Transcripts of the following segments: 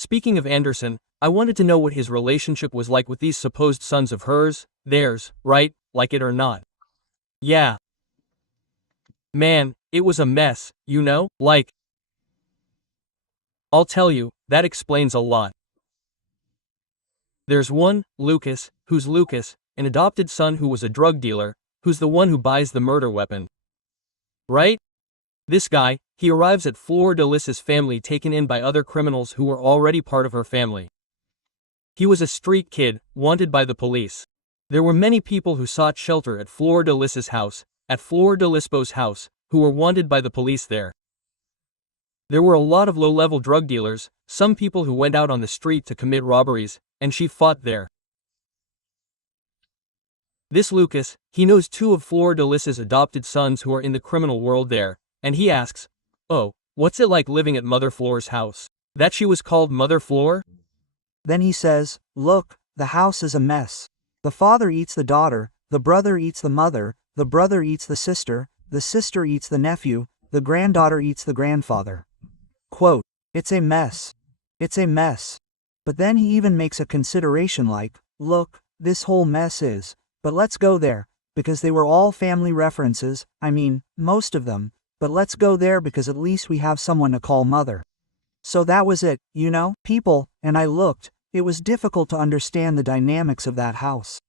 Speaking of Anderson, I wanted to know what his relationship was like with these supposed sons of hers, theirs, right, like it or not. Yeah. Man, it was a mess, you know, like. I'll tell you, that explains a lot. There's one, Lucas, who's Lucas, an adopted son who was a drug dealer, who's the one who buys the murder weapon. Right? This guy, he arrives at Fleur de Lis's family taken in by other criminals who were already part of her family. He was a street kid, wanted by the police. There were many people who sought shelter at Fleur de Lis's house, at Fleur de Lisbo's house, who were wanted by the police there. There were a lot of low-level drug dealers, some people who went out on the street to commit robberies, and she fought there. This Lucas, he knows two of Fleur de Lis's adopted sons who are in the criminal world there, and he asks, "Oh, what's it like living at Mother Fleur's house? That she was called Mother Fleur?" Then he says, "Look, the house is a mess. The father eats the daughter, the brother eats the mother, the brother eats the sister eats the nephew, the granddaughter eats the grandfather." Quote, "It's a mess. It's a mess." But then he even makes a consideration like, "Look, this whole mess is, but let's go there, because they were all family references, I mean, most of them, but let's go there because at least we have someone to call mother." So that was it, you know, people, and I looked, it was difficult to understand the dynamics of that house.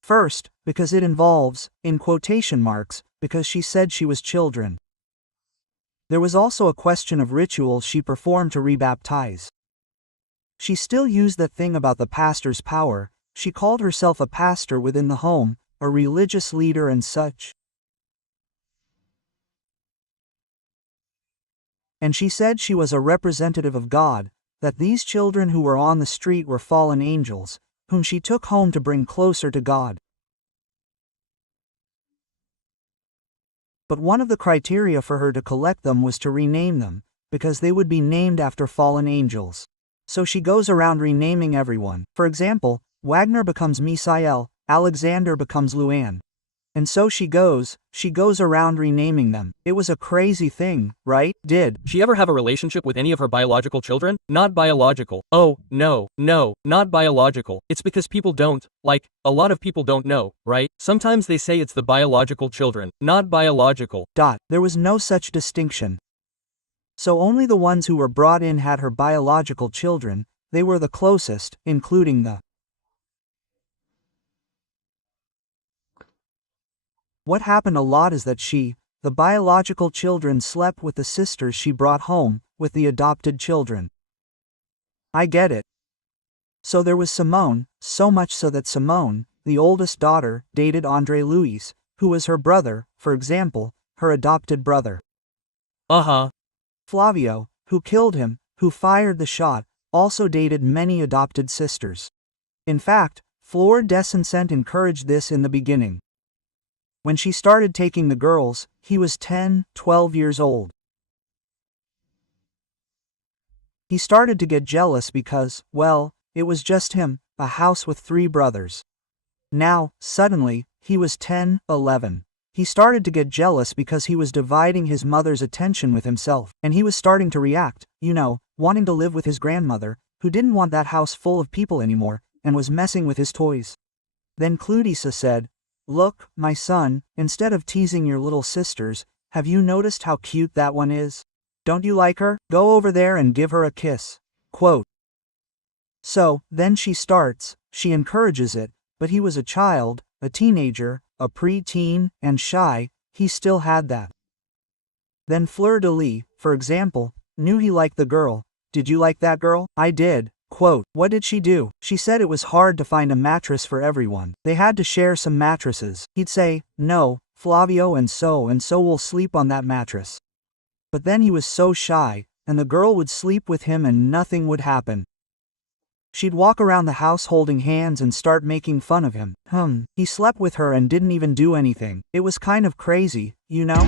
First, because it involves, in quotation marks, because she said she was children. There was also a question of rituals she performed to rebaptize. She still used that thing about the pastor's power, she called herself a pastor within the home, a religious leader and such. And she said she was a representative of God, that these children who were on the street were fallen angels, whom she took home to bring closer to God. But one of the criteria for her to collect them was to rename them, because they would be named after fallen angels. So she goes around renaming everyone. For example, Wagner becomes Misael, Alexander becomes Luann. And so she goes around renaming them. It was a crazy thing, right? Did she ever have a relationship with any of her biological children? Not biological. Oh, no, not biological. It's because people don't, like, a lot of people don't know, right? Sometimes they say it's the biological children, not biological. There was no such distinction. So only the ones who were brought in had her biological children, they were the closest, including the. What happened a lot is that the biological children slept with the sisters she brought home, with the adopted children. I get it. So there was Simone, so much so that Simone, the oldest daughter, dated André Louis, who was her brother, for example, her adopted brother. Flavio, who killed him, who fired the shot, also dated many adopted sisters. In fact, Fleur de Lis encouraged this in the beginning. When she started taking the girls, he was 10, 12 years old. He started to get jealous because, well, it was just him, a house with 3 brothers. Now, suddenly, he was 10, 11. He started to get jealous because he was dividing his mother's attention with himself, and he was starting to react, you know, wanting to live with his grandmother, who didn't want that house full of people anymore, and was messing with his toys. Then Claudissa said, "Look, my son, instead of teasing your little sisters, have you noticed how cute that one is? Don't you like her? Go over there and give her a kiss." Quote. So, then she encourages it, but he was a child, a teenager, a pre-teen, and shy, he still had that. Then Fleur de Lis, for example, knew he liked the girl. "Did you like that girl?" "I did." Quote, "What did she do?" "She said it was hard to find a mattress for everyone. They had to share some mattresses." He'd say, "No, Flavio and so will sleep on that mattress." But then he was so shy, and the girl would sleep with him and nothing would happen. She'd walk around the house holding hands and start making fun of him. He slept with her and didn't even do anything. It was kind of crazy, you know?